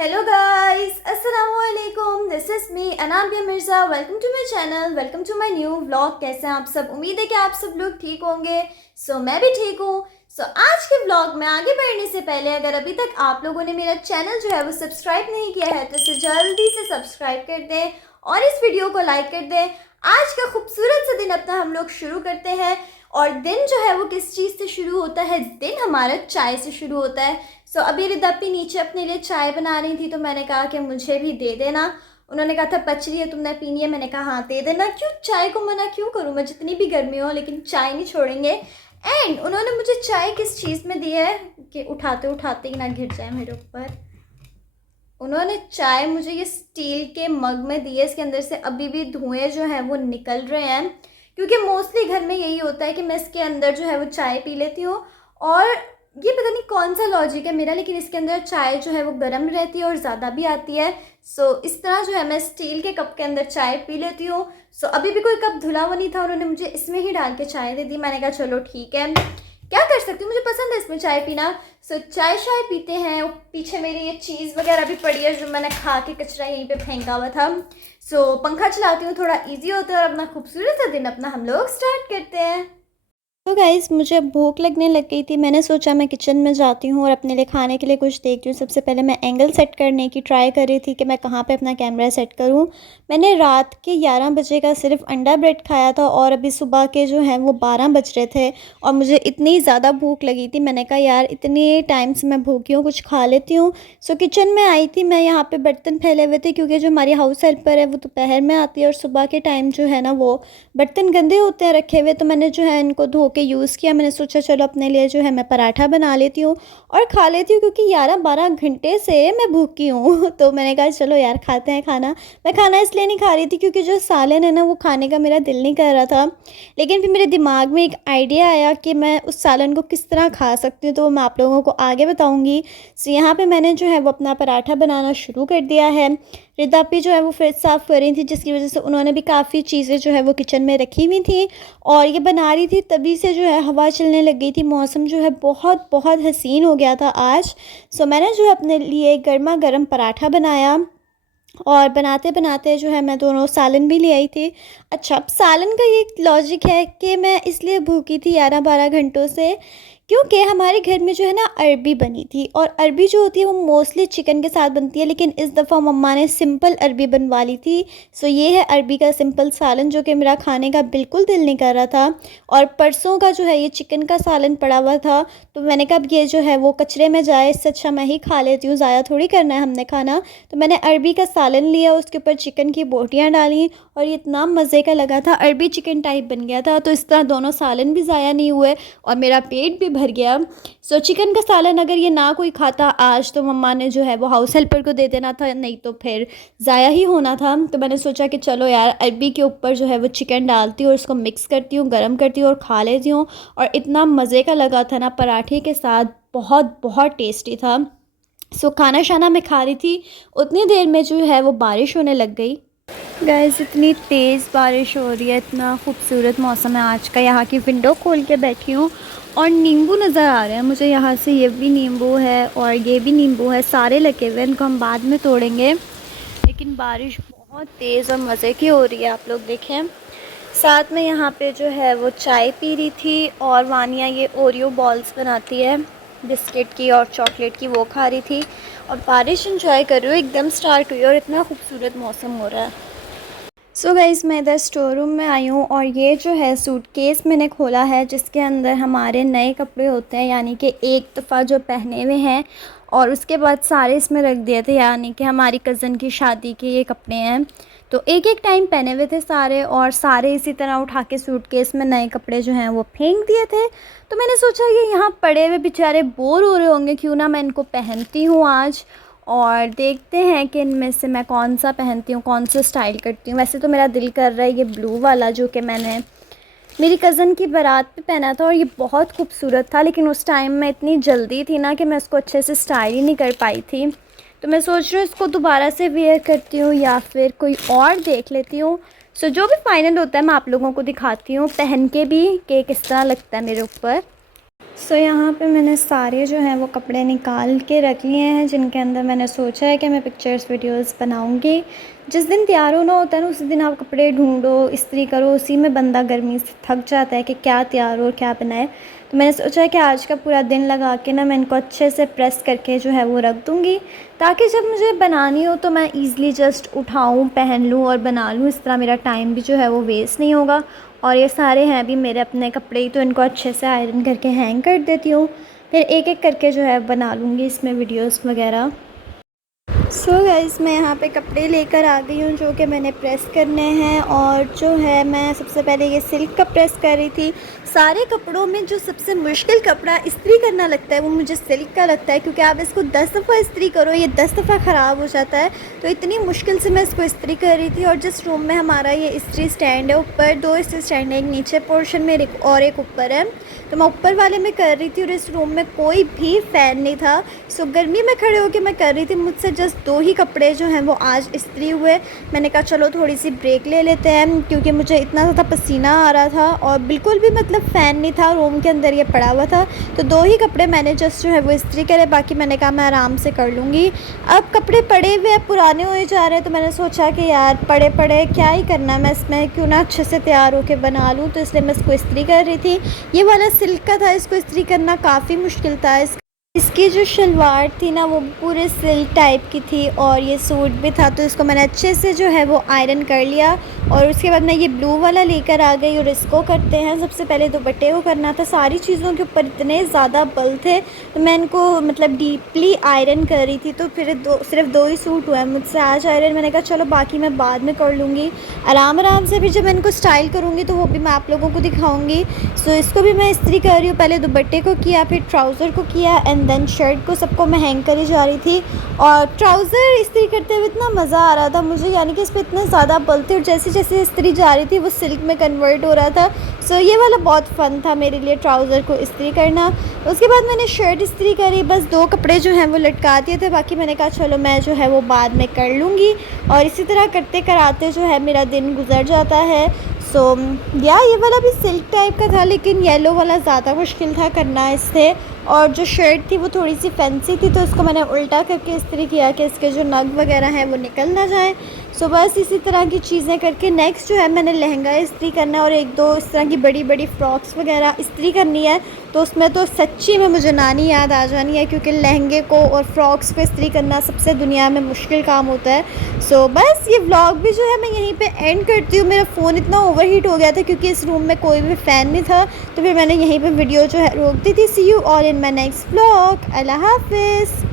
Hello guys, अस्सलाम वालेकुम। This is me Anabia Mirza. Welcome to my channel, welcome to my new vlog. कैसे हैं आप सब? उम्मीद है कि आप सब लोग ठीक होंगे। मैं भी ठीक हूँ। आज के व्लॉग में आगे बढ़ने से पहले अगर अभी तक आप लोगों ने मेरा चैनल जो है वो सब्सक्राइब नहीं किया है तो इसे जल्दी से सब्सक्राइब कर दें और इस वीडियो को लाइक कर दें। आज का खूबसूरत सा दिन अपना हम लोग शुरू करते हैं और दिन जो है वो किस चीज़ से शुरू होता है? दिन हमारा चाय से शुरू होता है। अभी रिदप्पी नीचे अपने लिए चाय बना रही थी तो मैंने कहा कि मुझे भी दे देना। उन्होंने कहा था पच रही है, तुमने पीनी है? मैंने कहा हाँ दे देना। क्यों चाय को मना क्यों करूँ मैं, जितनी भी गर्मी हो, लेकिन चाय नहीं छोड़ेंगे। एंड उन्होंने मुझे चाय किस चीज़ में दी है कि उठाते उठाते ही ना गिर जाए मेरे ऊपर। उन्होंने चाय मुझे ये स्टील के मग में दी है। इसके अंदर से अभी भी धुएँ जो हैं वो निकल रहे हैं, क्योंकि मोस्टली घर में यही होता है कि मैं इसके अंदर जो है वो चाय पी लेती हूँ। और ये पता नहीं कौन सा लॉजिक है मेरा, लेकिन इसके अंदर चाय जो है वो गर्म रहती है और ज़्यादा भी आती है। इस तरह जो है मैं स्टील के कप के अंदर चाय पी लेती हूँ। अभी भी कोई कप धुला हुआ नहीं था, उन्होंने मुझे इसमें ही डाल के चाय दे दी। मैंने कहा चलो ठीक है, क्या कर सकती हूँ, मुझे पसंद है इसमें चाय पीना। चाय शाय पीते हैं। पीछे मेरी ये चीज़ वगैरह भी पड़ी है जो मैंने खा के कचरा यहीं पे फेंका हुआ था। पंखा चलाती हूँ, थोड़ा इजी होता है और अपना खूबसूरत सा दिन अपना हम लोग स्टार्ट करते हैं। तो गाइस, मुझे भूख लगने लग गई थी। मैंने सोचा मैं किचन में जाती हूँ और अपने लिए खाने के लिए कुछ देखती हूँ। सबसे पहले मैं एंगल सेट करने की ट्राई कर रही थी कि मैं कहाँ पे अपना कैमरा सेट करूँ। मैंने रात के 11 बजे का सिर्फ अंडा ब्रेड खाया था और अभी सुबह के जो हैं वो 12 बज रहे थे और मुझे इतनी ज़्यादा भूख लगी थी। मैंने कहा यार इतने टाइम से मैं भूखी हूँ, कुछ खा लेती हूँ। किचन में आई थी मैं, यहाँ पर बर्तन फैले हुए थे क्योंकि जो हमारी हाउस हेल्पर है वो दोपहर में आती है और सुबह के टाइम जो है ना वो बर्तन गंदे होते हैं रखे हुए। तो मैंने जो है इनको धो के यूज़ किया। मैंने सोचा चलो अपने लिए जो है मैं पराठा बना लेती हूँ और खा लेती हूँ, क्योंकि 11-12 घंटे से मैं भूखी हूँ। तो मैंने कहा चलो यार खाते हैं खाना। मैं खाना इसलिए नहीं खा रही थी क्योंकि जो सालन है ना वो खाने का मेरा दिल नहीं कर रहा था, लेकिन फिर मेरे दिमाग में एक आइडिया आया कि मैं उस सालन को किस तरह खा सकती हूँ, तो मैं आप लोगों को आगे बताऊँगी। यहाँ पर मैंने जो है वो अपना पराठा बनाना शुरू कर दिया है। रिदापी जो है वो फ्रिज साफ़ कर रही थी, जिसकी वजह से उन्होंने भी काफ़ी चीज़ें जो है वो किचन में रखी हुई थी और ये बना रही थी। तभी से जो है हवा चलने लग गई थी, मौसम जो है बहुत बहुत हसीन हो गया था आज। मैंने जो है अपने लिए गर्मा गर्म पराठा बनाया और बनाते बनाते जो है मैं दोनों सालन भी ले आई थी। अच्छा, अब सालन का ये लॉजिक है कि मैं इसलिए भूखी थी 11-12 घंटों से क्योंकि हमारे घर में जो है ना अरबी बनी थी और अरबी जो होती है वो मोस्टली चिकन के साथ बनती है, लेकिन इस दफ़ा मम्मा ने सिंपल अरबी बनवा ली थी। ये है अरबी का सिंपल सालन जो कि मेरा खाने का बिल्कुल दिल नहीं कर रहा था। और परसों का जो है ये चिकन का सालन पड़ा हुआ था, तो मैंने कहा ये जो है वो कचरे में जाए, इससे अच्छा मैं ही खा लेती हूँ, ज़ाया थोड़ी करना है हमने खाना। तो मैंने अरबी का सालन लिया, उसके ऊपर चिकन की बोटियाँ डाली और ये इतना मज़े का लगा था, अरबी चिकन टाइप बन गया था। तो इस तरह दोनों सालन भी ज़ाया नहीं हुए और मेरा पेट भी भर गया। चिकन का सालन अगर ये ना कोई खाता आज तो मम्मा ने जो है वो हाउस हेल्पर को दे देना था, नहीं तो फिर ज़ाया ही होना था। तो मैंने सोचा कि चलो यार अरबी के ऊपर जो है वो चिकन डालती हूँ और उसको मिक्स करती हूँ, गर्म करती हूँ और खा लेती हूँ। और इतना मज़े का लगा था ना पराठे के साथ, बहुत बहुत टेस्टी था। खाना शाना मैं खा रही थी, उतनी देर में जो है वो बारिश होने लग गई। गाइस, इतनी तेज़ बारिश हो रही है, इतना खूबसूरत मौसम है आज का। यहाँ की विंडो खोल के बैठी हूँ और नींबू नज़र आ रहे हैं मुझे यहाँ से। ये भी नींबू है और ये भी नींबू है, सारे लगे हुए हैं, इनको हम बाद में तोड़ेंगे। लेकिन बारिश बहुत तेज़ और मज़े की हो रही है, आप लोग देखें। साथ में यहाँ पे जो है वो चाय पी रही थी और वानिया ये ओरियो बॉल्स बनाती है बिस्किट की और चॉकलेट की, वो खा रही थी और बारिश इंजॉय कर रही हूँ। एकदम स्टार्ट हुई और इतना खूबसूरत मौसम हो रहा है। गाइस, मैं इधर स्टोर रूम में आई हूँ और ये जो है सूटकेस मैंने खोला है जिसके अंदर हमारे नए कपड़े होते हैं, यानी कि एक दफ़ा जो पहने हुए हैं और उसके बाद सारे इसमें रख दिए थे, यानी कि हमारी कज़न की शादी के ये कपड़े हैं। तो एक एक टाइम पहने हुए थे सारे और सारे इसी तरह उठा के सूटकेस में नए कपड़े जो हैं वो फेंक दिए थे। तो मैंने सोचा ये यहाँ पड़े हुए बेचारे बोर हो रहे होंगे, क्यों ना मैं इनको पहनती हूँ आज और देखते हैं कि इनमें से मैं कौन सा पहनती हूँ, कौन सा स्टाइल करती हूँ। वैसे तो मेरा दिल कर रहा है ये ब्लू वाला जो कि मैंने मेरी कज़न की बारात पे पहना था और ये बहुत खूबसूरत था, लेकिन उस टाइम में इतनी जल्दी थी ना कि मैं इसको अच्छे से स्टाइल ही नहीं कर पाई थी। तो मैं सोच रही हूँ इसको दोबारा से वेयर करती हूँ या फिर कोई और देख लेती हूँ। जो भी फाइनल होता है मैं आप लोगों को दिखाती हूँ पहन के भी कि किस तरह लगता है मेरे ऊपर। यहाँ पे मैंने सारे जो हैं वो कपड़े निकाल के रख लिए हैं, जिनके अंदर मैंने सोचा है कि मैं पिक्चर्स वीडियोस बनाऊंगी। जिस दिन तैयार होना होता है ना, उसी दिन आप कपड़े ढूंढो, इस्त्री करो, उसी में बंदा गर्मी से थक जाता है कि क्या तैयार हो और क्या बनाए। तो मैंने सोचा है कि आज का पूरा दिन लगा के ना मैं इनको अच्छे से प्रेस करके जो है वो रख दूँगी, ताकि जब मुझे बनानी हो तो मैं ईज़िली जस्ट उठाऊँ, पहन लूँ और बना लूँ। इस तरह मेरा टाइम भी जो है वो वेस्ट नहीं होगा। और ये सारे हैं भी मेरे अपने कपड़े ही, तो इनको अच्छे से आयरन करके हैंग कर देती हूँ। फिर एक एक करके जो है बना लूँगी इसमें वीडियोस वगैरह। गाइस, मैं यहाँ पे कपड़े लेकर आ गई हूँ जो कि मैंने प्रेस करने हैं। और जो है मैं सबसे पहले ये सिल्क का प्रेस कर रही थी। सारे कपड़ों में जो सबसे मुश्किल कपड़ा इस्त्री करना लगता है वो मुझे सिल्क का लगता है, क्योंकि आप इसको 10 दफ़ा इस्त्री करो, ये 10 दफ़ा ख़राब हो जाता है। तो इतनी मुश्किल से मैं इसको इस्त्री कर रही थी। और जिस रूम में हमारा ये इस्त्री स्टैंड है, ऊपर 2 इस्त्री स्टैंड है, एक नीचे पोर्शन में और एक ऊपर है। तो मैं ऊपर वाले में कर रही थी और इस रूम में कोई भी फ़ैन नहीं था। गर्मी में खड़े होकर मैं कर रही थी। मुझसे जस्ट 2 ही कपड़े जो हैं वो आज इस्त्री हुए। मैंने कहा चलो थोड़ी सी ब्रेक ले लेते हैं, क्योंकि मुझे इतना ज़्यादा पसीना आ रहा था और बिल्कुल भी मतलब फ़ैन नहीं था, रूम के अंदर ये पड़ा हुआ था। तो 2 ही कपड़े मैंने जस्ट जो है वो इस्त्री करे, बाकी मैंने कहा मैं आराम से कर लूँगी। अब कपड़े पड़े हुए पुराने हुए जा रहे हैं, तो मैंने सोचा कि यार पड़े पड़े क्या ही करना है, मैं इसमें क्यों ना अच्छे से तैयार होकर बना लूँ। तो इसलिए मैं इसको इस्त्री कर रही थी। ये वाला सिल्क का था, इसको इस्त्री करना काफ़ी मुश्किल था। इसकी जो शलवार थी ना वो पूरे सिल्क टाइप की थी और ये सूट भी था, तो इसको मैंने अच्छे से जो है वो आयरन कर लिया। और उसके बाद मैं ये ब्लू वाला लेकर आ गई और इसको करते हैं। सबसे पहले दुपट्टे को करना था। सारी चीज़ों के ऊपर इतने ज़्यादा बल थे तो मैं इनको मतलब डीपली आयरन कर रही थी। तो फिर सिर्फ 2 ही सूट हुआ है मुझसे आज आयरन। मैंने कहा चलो बाकी मैं बाद में कर लूँगी आराम से। फिर जब मैं इनको स्टाइल करूँगी तो वो भी मैं आप लोगों को दिखाऊँगी। इसको भी मैं इस्त्री कर रही हूँ। पहले दुपट्टे को किया, फिर ट्राउज़र को किया एंड देन शर्ट को, सबको मैं हैंग करी जा रही थी। और ट्राउज़र इस्त्री करते हुए इतना मज़ा आ रहा था मुझे, यानी कि इस पर इतने ज़्यादा बल थे और जैसे जैसे इस्त्री जा रही थी वो सिल्क में कन्वर्ट हो रहा था। ये वाला बहुत फ़न था मेरे लिए ट्राउज़र को इस्त्री करना। उसके बाद मैंने शर्ट इस्त्री करी, बस 2 कपड़े जो हैं वो लटका दिए थे, बाकी मैंने कहा चलो मैं जो है वो बाद में कर लूँगी। और इसी तरह करते कराते जो है मेरा दिन गुजर जाता है। ये वाला भी सिल्क टाइप का था, लेकिन येलो वाला ज़्यादा मुश्किल था करना इससे। और जो शर्ट थी वो थोड़ी सी फैंसी थी, तो इसको मैंने उल्टा करके इस्त्री किया कि इसके जो नग वगैरह हैं वो निकल ना जाए। बस इसी तरह की चीज़ें करके नेक्स्ट जो है मैंने लहंगा इस्त्री करना है और 1-2 इस तरह की बड़ी बड़ी फ्रॉक्स वगैरह इस्त्री करनी है। तो उसमें तो सच्ची में मुझे नानी याद आ जानी है, क्योंकि लहंगे को और फ्रॉक्स को इस्त्री करना सबसे दुनिया में मुश्किल काम होता है। बस ये व्लॉग भी जो है मैं यहीं पे एंड करती हूँ। मेरा फ़ोन इतना ओवरहीट हो गया था क्योंकि इस रूम में कोई भी फ़ैन नहीं था, तो फिर मैंने यहीं पे वीडियो जो है रोक दी थी। See you all in my next vlog. अल्लाह हाफिज़।